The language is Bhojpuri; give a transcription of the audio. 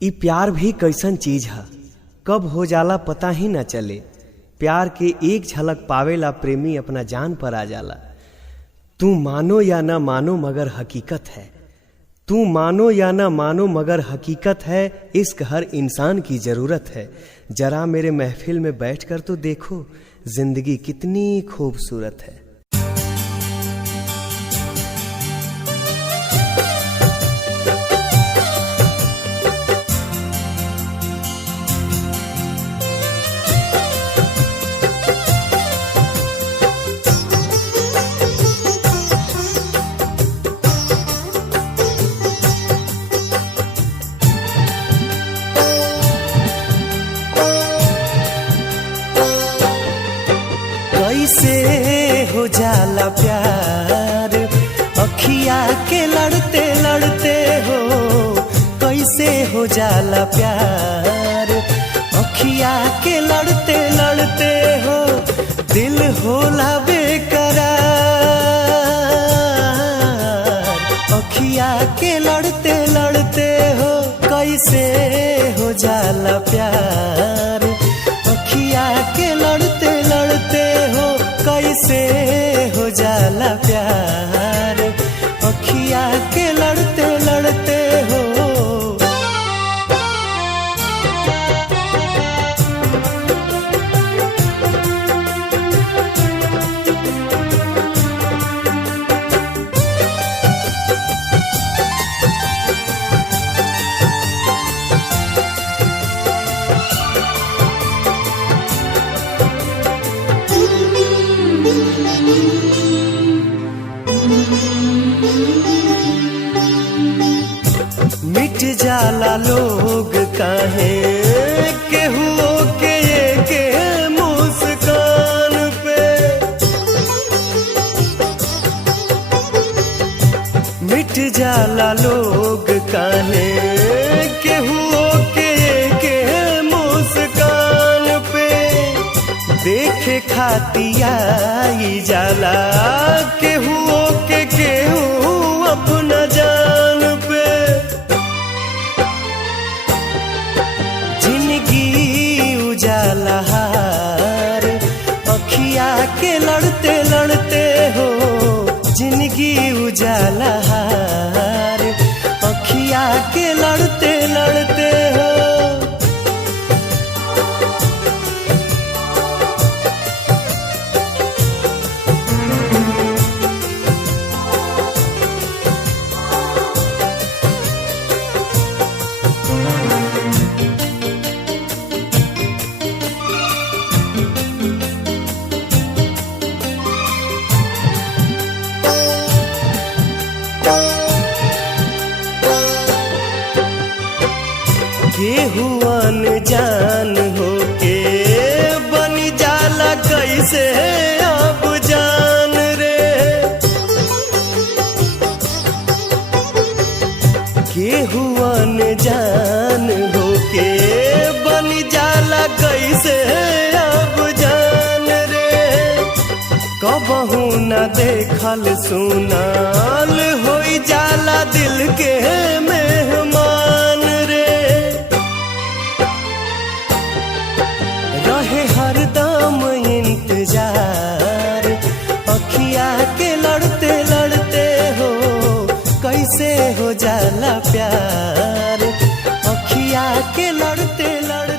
ई प्यार भी कैसन चीज है, कब हो जाला पता ही ना चले। प्यार के एक झलक पावेला प्रेमी अपना जान पर आ जाला। तू मानो या ना मानो मगर हकीकत है, तू मानो या ना मानो मगर हकीकत है। इश्क हर इंसान की जरूरत है। जरा मेरे महफिल में बैठकर तो देखो, जिंदगी कितनी खूबसूरत है। कैसे हो जाला प्यार अखिया के लड़ते लड़ते हो, कैसे हो जाला प्यार अखिया के लड़ते लड़ते हो। दिल होला बेकरार अखिया के लड़ते लड़ते हो, कैसे हो जाला प्यार अखिया के लड़ते लड़ते हो। कैसे हो जाला प्यार अखिया के लड़ते लड़ते हो। मिट जाला लोग काहे केहू के मुस्कान पे, मिट जाला लोग काहे केहू के मुस्कान पे। देखे खातिया आई जाला केहू अपना जान पे। उजाला हार अखिया के लड़ते लड़ते हो, जिंदगी उजाला हार अखिया के लड़ते लड़ते हो। केहू अनजान होके बन जाला कैसे अब जान रे। केहू अनजान होके बन जाला कैसे अब जान रे। कबहू न देखल सुनाल होई जाला दिल के मेहमान रे। रहे हरदम इंतजार अखिया के लड़ते लड़ते हो, कैसे हो जाला प्यार अखिया के लड़ते लड़ते।